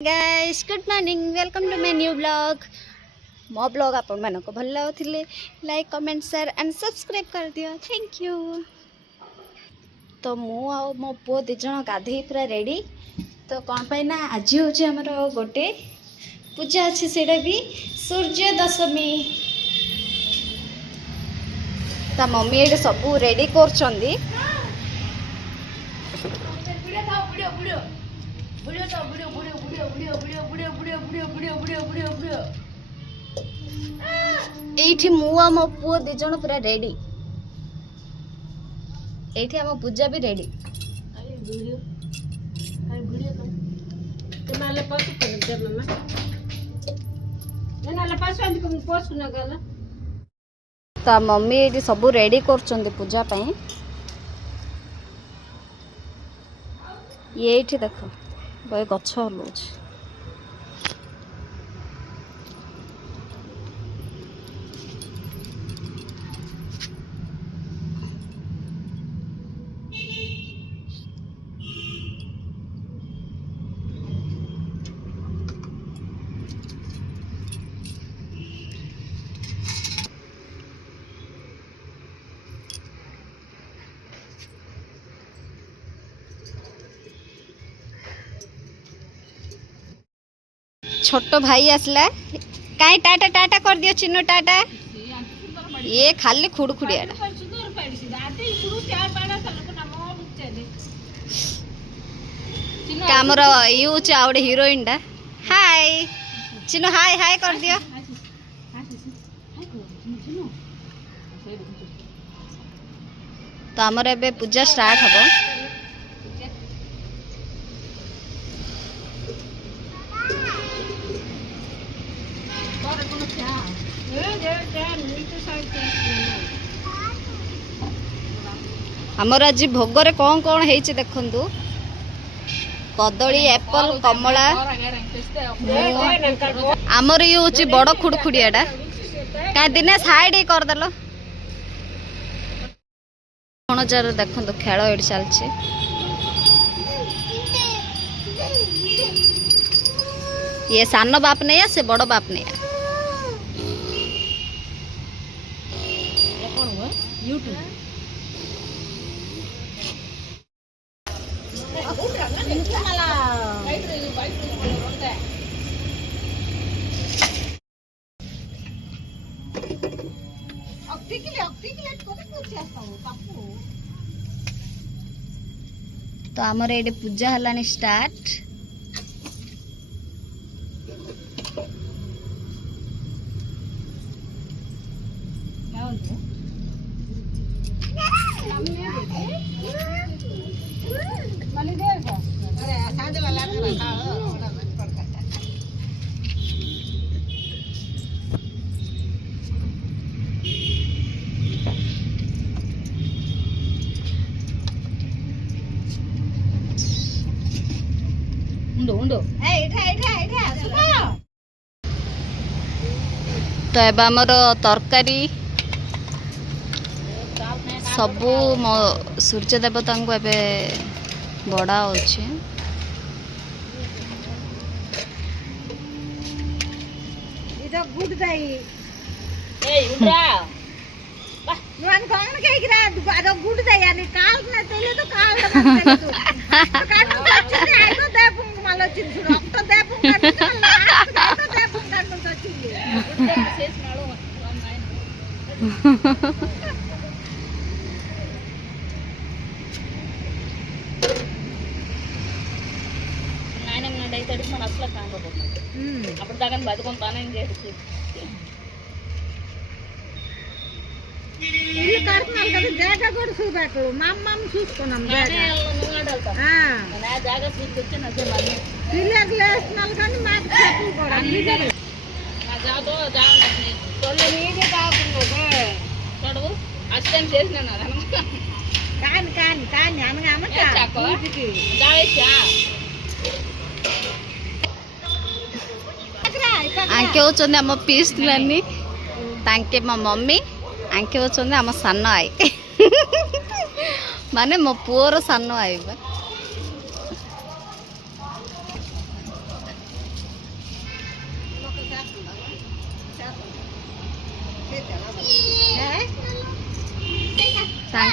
Guys good morning welcome to my new blog मो blog आपण मानको भल लागुथिले like comment share and subscribe कर दियो थैंक यू। तो मु आ मो पो दि जण गाधे पूरा रेडी। तो कौन पाई ना आज होचे हमर गोटे पूजा अछि सेडा भी सूर्य दशमी। ता मम्मी एडे सब रेडी करछंदी। एठी मु आ मो पुओ दि जण पूरा रेडी। एठी हम पूजा भी रेडी। तो मम्मी एठी सब रेडी करछंदी पूजा पई। ये एठी देखो भाई गछ हलुछ। छोट भाई आसला कहीं टाटा टाटा कर दियो चिन्नू टाटा। ये खाली खुड़खुड़िया कामर यू चावड़े हीरोइन डा। हाय चिन्नू हाय हाय कर दियो। तो आमर एबे पूजा स्टार्ट हबो। हमर आज भोगरे कौन कौन हेइचे देखंतु कदली एप्पल कमला आमर ये होची बड़ खुड़खुड़ियाटा का दिने साइड ही कर देलो कोन जार देखंतु खेल एड चलछे। ये सानो बाप नहीं है से बड़ बाप नहीं है। तो आमर ये पूजा हलानी स्टार्ट। तो एबा हमर तरकारी सबू सूर्य देवता को एबे बड़ा होछि। इधर गुड दाई ए उडा नुआन कोन के गिरा आरो गुड दाई यानी काल न तेले तो काल न तो कान तो आइ तो दे पुंग मालो चिन सुरो तो दे पुंग कान तो दे पुंग कान तो चिन शेष मालो नायनम नडै तडी मन असला काम అప్పుడు దాకా బతుకుంటానని చేసి ఇల్లు కడుతున్నారు కదా జాగా కూడా చూపెట్టు మా అమ్మమ్మ చూసుకున్నాం నా జాగా చూసుకొచ్చి నా ఇల్లు వేస్తున్నారు కానీ మాకు చెప్పు కూడా నా జాతో జాగా తొలి నీదే కాకుండా చదువు అసిస్టెంట్ చేసిన కాని కాని కాని అనగా జావేసా आंके होचंदे हम पीस नानी तांके मो मम्मी आंके होचंदे हम सानो आई माने मो पुओर सानो आई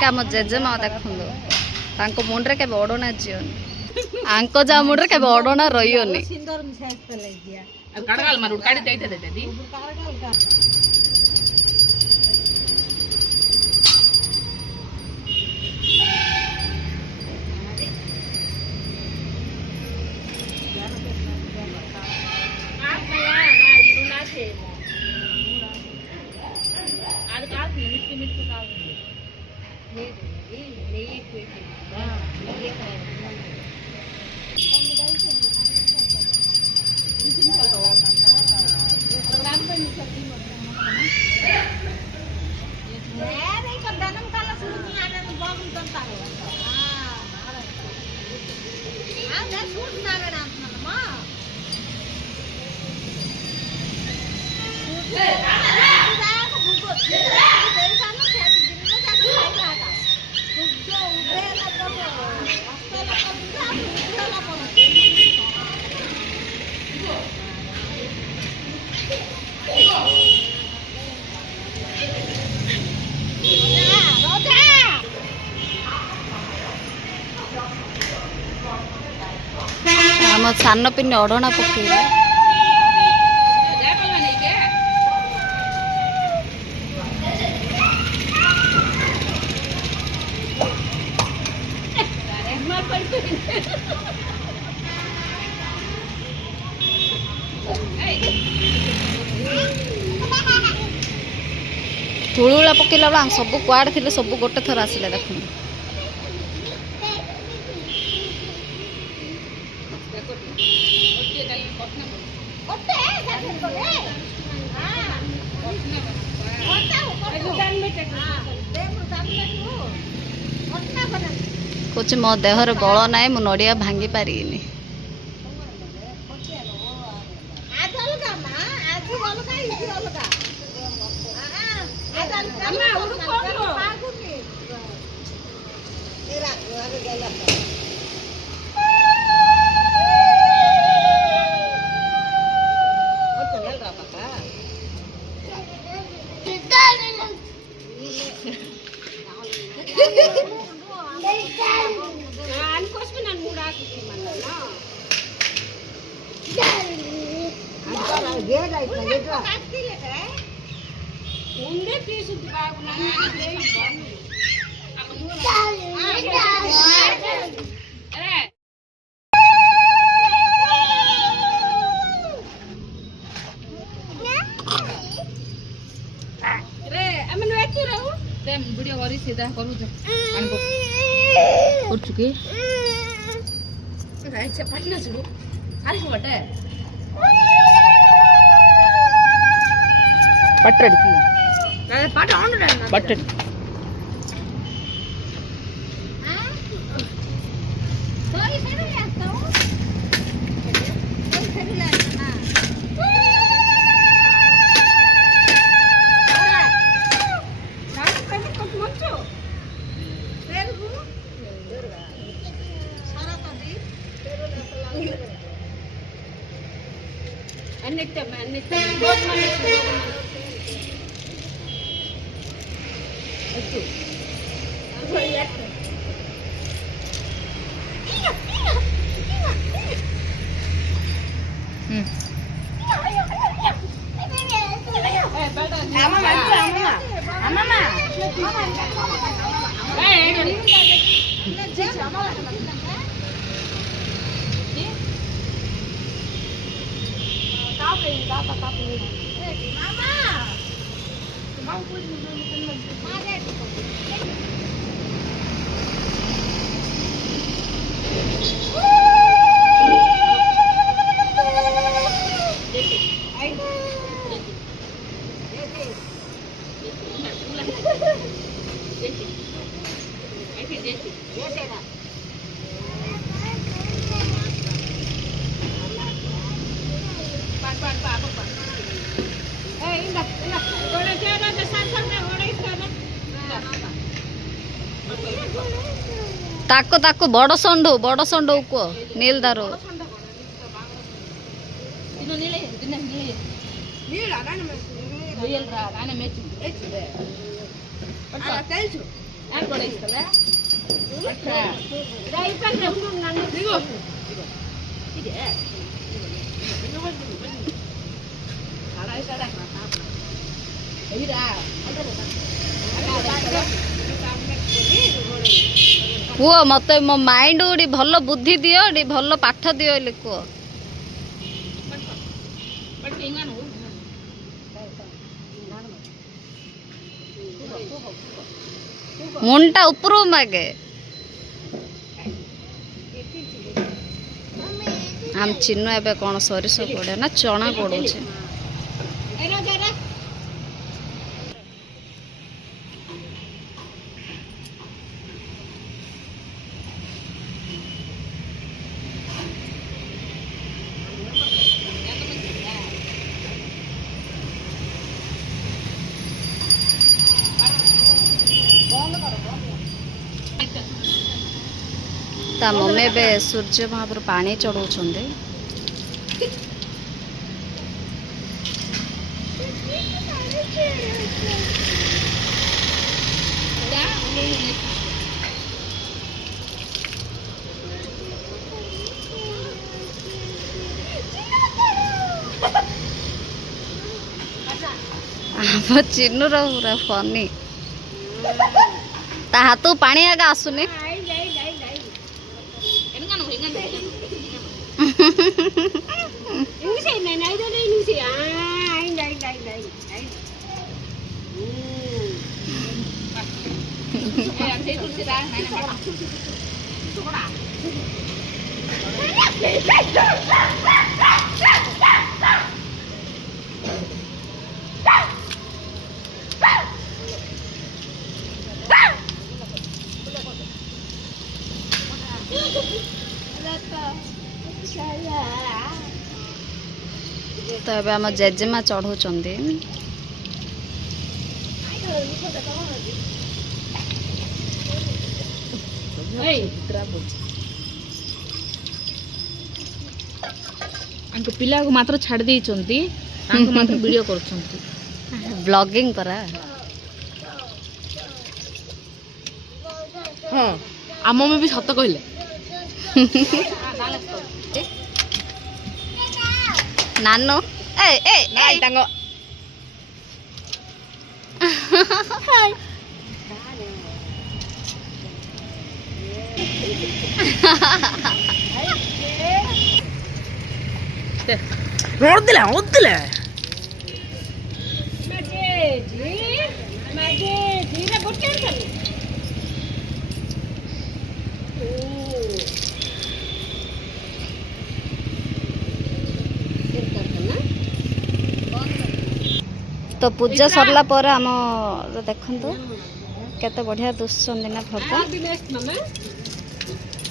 ଟିକେ ଆମ ଜେଜେମା ଦେଖନ୍ତୁ ତାଙ୍କ ମୁଣ୍ଡରେ କେବେ ଅଡ଼ଣା ଝିଅନି ଆଙ୍କ ଯା ମୁଣ୍ଡରେ କେବେ ଅଡ଼ଣା ରହିବନି। ଆମ ସାନ ପିନି ଅଡ଼ଣା ପକେଇଲେ ତୁଳୁଳା ପକେଇଲା ବେଳେ ସବୁ କୁଆଡ଼େ ଥିଲେ ସବୁ ଗୋଟେ ଥର ଆସିଲେ ଦେଖୁନ। କହୁଛି ମୋ ଦେହରେ ବଳ ନାହିଁ ମୁଁ ନଡ଼ିଆ ଭାଙ୍ଗି ପାରିବିନି। वीडियो करी सीधा करू चुके पटना चुड़ू अरे बटे पट्टड़ी पट्टड़ी ताको ताको बड़ संडू को नील दारो पुओ मत मो माइंड गोटे भल बुद्धि दियो भल पाठ दियो लिखो मुंडा ऊपर मागे आम चिन्नु एबे कौन सरिष पड़े ना चना पड़ो ता मम्मी बे सूर्य महापुर पानी चढ़ाउछन्ते आप चिन्नु रो पूरा फनी ता हाथू पानी आगा आसुनी तो अब आम जेजेमा चढ़ाउछन्ते पिला को मात्र छाड़ देइछन्ती तांको मात्र वीडियो करछन्ती ब्लॉगिंग करा हां आम में भी सत कहले नानो ए ए नाइ तांको ನೋಡ್ದಿಲ್ಲ ಓದ್ದಿಲ್ಲ तो पूजा सरला पर आम देखंतु केते बढ़िया दुसचंदी ना फोटो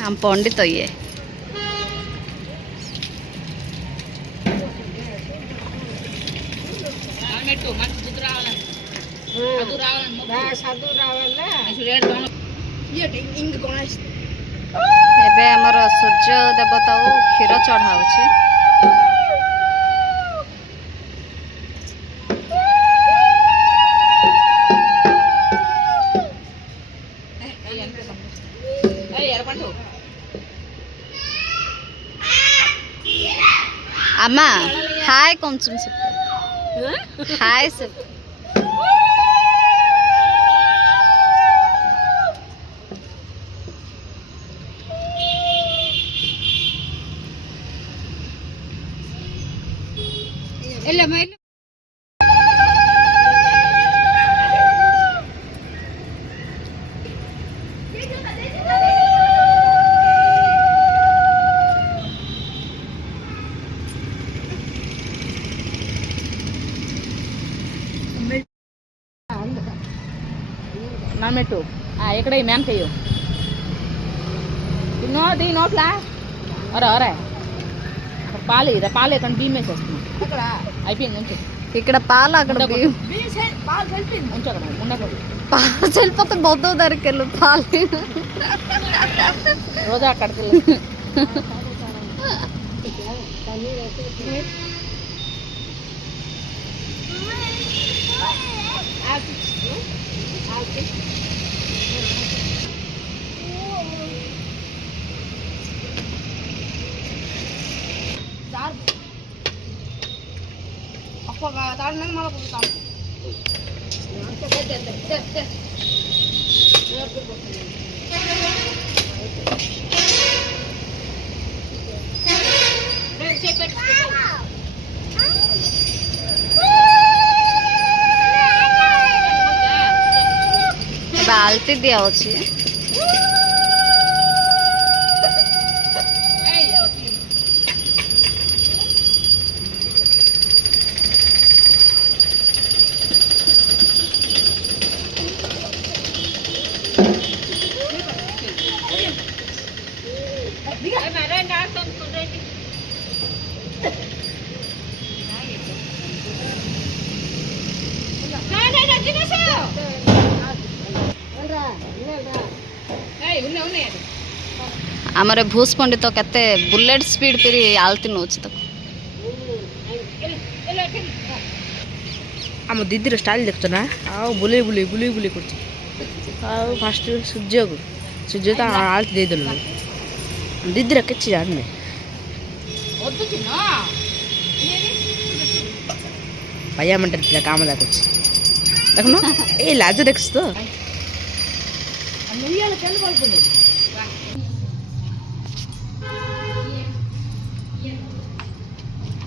हम पंडित ये एबे हमर सूर्य देवता क्षीर चढ़ाउछि अम्मा हाय कौन सुन सकते हाय सब నామెట్టు ఎక్కడ ఈ మ్యాన్ కయ్యో ది నోట్లా అరే అరే పాలు ఇరా పాలు ఎక్కడ బియ్యం వేసేస్తున్నా అయిపోయింది ఉంచు ఇక్కడ పాలు అక్కడ బియ్యం ఉంచు అక్కడ ఉండకూడదు పాలు చెల్లిపోతే బొద్దు దరికెళ్ళు పాలు రోజా అక్కడికి వెళ్ళి ବାଲ୍ଟି ଦିଆହେଉଛି। ଆମର ଭୂଷ ପଣ୍ଡିତ କେତେ ବୁଲେଟ୍ ସ୍ପିଡ୍ କରି ଆଳତି ନଉଛି ତାକୁ। ଆମ ଦିଦିର ଷ୍ଟାଇଲ ଦେଖୁଛ ନା, ଆଉ ବୁଲେଇ ବୁଲେଇ ବୁଲେଇ ବୁଲେଇ କରୁଛି। ଆଉ ଫାଷ୍ଟ ସୂର୍ଯ୍ୟ ତ ଆଳତି ଦେଇଦେଲୁ। ଦିଦିର କିଛି ଜାଣିନି। ଭାଇଆ ମେଣ୍ଟାଲ ପିଲା କାମ ଲାଗୁଛି ଦେଖୁନ, ଏଇ ଲାଜ ଦେଖୁଛୁ ତ।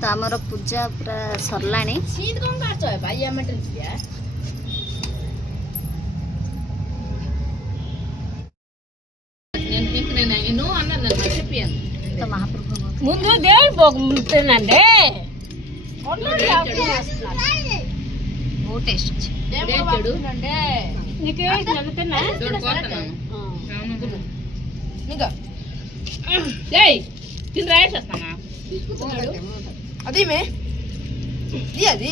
ତ ଆମର ପୂଜା ପୁରା ସରିଲାଣି। ତ మహాప్రభు ముందు దేవుడు పోతుందండి. ବହୁତ టేస్ట్ ଅଛି। అది అది